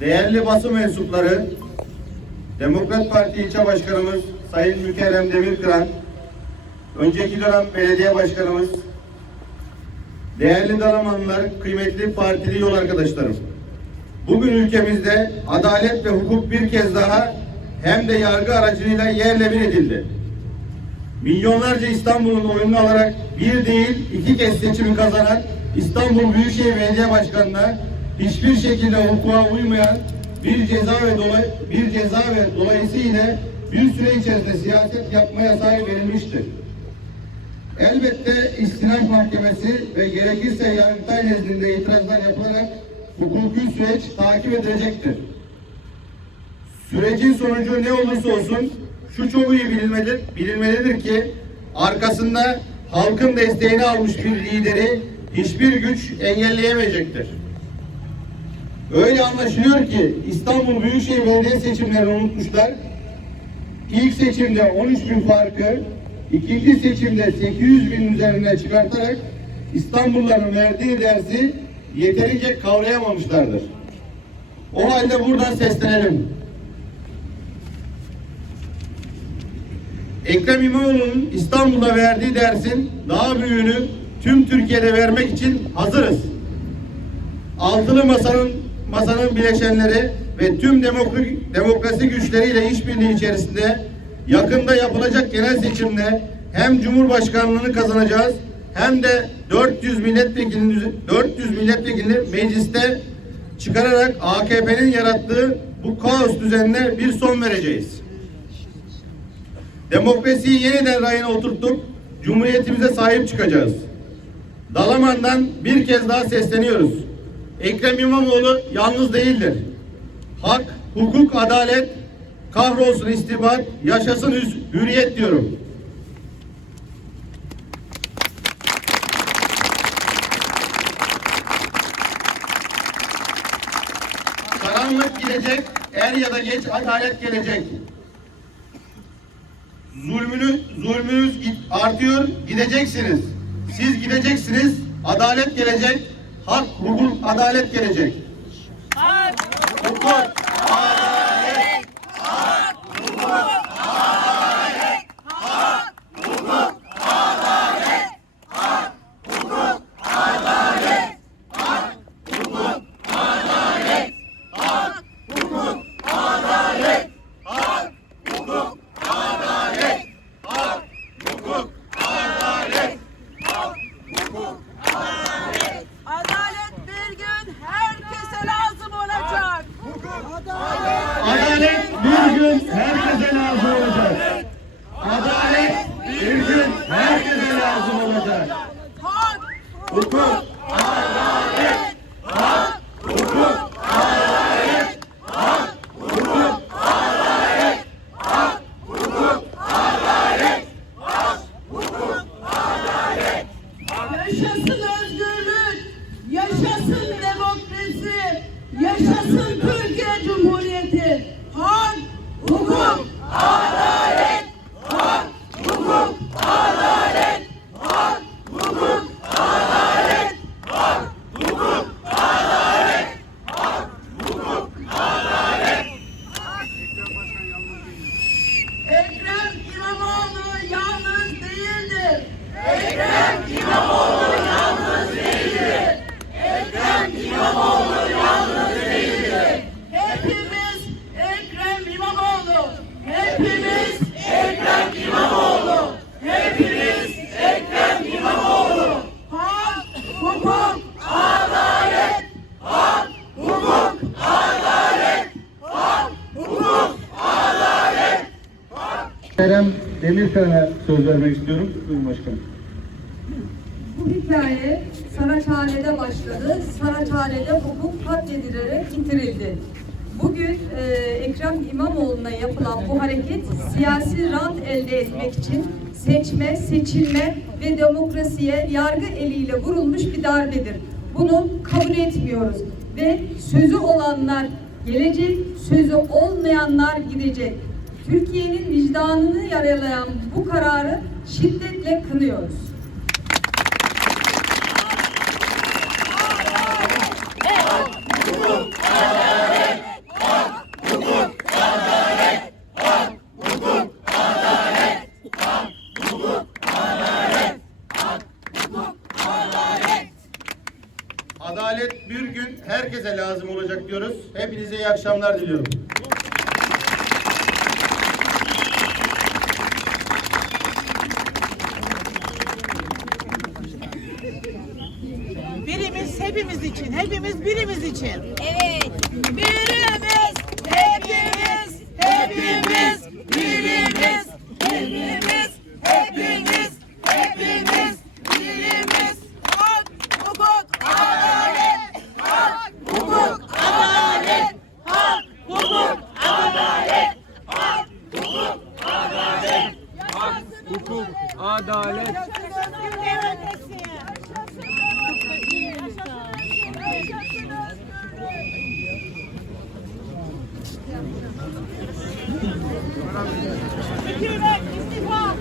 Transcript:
Değerli basın mensupları, Demokrat Parti ilçe başkanımız Sayın Mükerrem Demirkıran, önceki dönem belediye başkanımız, değerli Dalamanlılar, kıymetli partili yol arkadaşlarım. Bugün ülkemizde adalet ve hukuk bir kez daha hem de yargı aracılığıyla yerle bir edildi. Milyonlarca İstanbul'un oyunu alarak bir değil iki kez seçimi kazanan İstanbul Büyükşehir Belediye Başkanı'na hiçbir şekilde hukuka uymayan bir ceza ve dolay bir ceza ve dolayısıyla bir süre içerisinde siyaset yapma yasağı verilmiştir. Elbette istinaf mahkemesi ve gerekirse Yargıtay nezdinde itirazlar yapılarak hukuki süreç takip edilecektir. Sürecin sonucu ne olursa olsun şu çok iyi bilinmelidir, bilinmelidir ki arkasında halkın desteğini almış bir lideri hiçbir güç engelleyemeyecektir. Öyle anlaşılıyor ki İstanbul Büyükşehir Belediye seçimlerini unutmuşlar. İlk seçimde 13 bin farkı, ikinci seçimde 800 bin üzerine çıkartarak İstanbulluların verdiği dersi yeterince kavrayamamışlardır. O halde buradan seslenelim. Ekrem İmamoğlu'nun İstanbul'da verdiği dersin daha büyüğünü tüm Türkiye'de vermek için hazırız. Altılı masanın masanın bileşenleri ve tüm demokrasi, demokrasi güçleriyle işbirliği içerisinde yakında yapılacak genel seçimde hem Cumhurbaşkanlığını kazanacağız hem de 400 milletvekilini 400 milletvekilini mecliste çıkararak AKP'nin yarattığı bu kaos düzenine bir son vereceğiz. Demokrasiyi yeniden rayına oturtup Cumhuriyetimize sahip çıkacağız. Dalaman'dan bir kez daha sesleniyoruz. Ekrem İmamoğlu yalnız değildir. Hak, hukuk, adalet, kahrolsun istibat, yaşasın hürriyet diyorum. Karanlık gidecek, er ya da geç adalet gelecek. Zulmünü, zulmünüz git- artıyor, gideceksiniz. Siz gideceksiniz, adalet gelecek, hak, hukuk, adalet gelecek. Hukuk, gün herkese lazım olacak. Adalet bir gün herkese lazım olacak. Hukuk, yaşasın özgürlük, yaşasın demokrasi, yaşasın Türkiye Cumhuriyeti. Hak, hukuk, adalet, hak, hukuk, adalet, hak, hukuk, adalet, hak, hukuk, adalet, hak, hukuk, adalet. Ekrem İmamoğlu yalnız değildir. Ekrem İmamoğlu yalnız değildir. Ekrem İmamoğlu yalnız değildir. Hepimiz Ekrem İmamoğlu. Hepimiz Ekrem İmamoğlu. Hepimiz Ekrem İmamoğlu. Hak, hukuk, adalet. Hak, hukuk, adalet. Hak, hukuk, adalet. Kerem Demirkan'a söz vermek istiyorum. Buyurun başkanım. Bu hikaye Saraçhane'de başladı. Saraçhane'de hukuk katledilerek bitirildi. Bugün e, Ekrem İmamoğlu'na yapılan bu hareket siyasi rant elde etmek için seçme, seçilme ve demokrasiye yargı eliyle vurulmuş bir darbedir. Bunu kabul etmiyoruz ve sözü olanlar gelecek, sözü olmayanlar gidecek. Türkiye'nin vicdanını yaralayan bu kararı şiddetle kınıyoruz. Adalet bir gün herkese lazım olacak diyoruz. Hepinize iyi akşamlar diliyorum. Birimiz hepimiz için, hepimiz birimiz için. Evet. Birimiz, hepimiz, hepimiz, birimiz, hepimiz, hepimiz, hepimiz, birimiz. Hak, hukuk, adalet, hak, hukuk, adalet, hak, hukuk, adalet, hak, hukuk, adalet. Hak, hukuk, adalet. Hükümet istifa.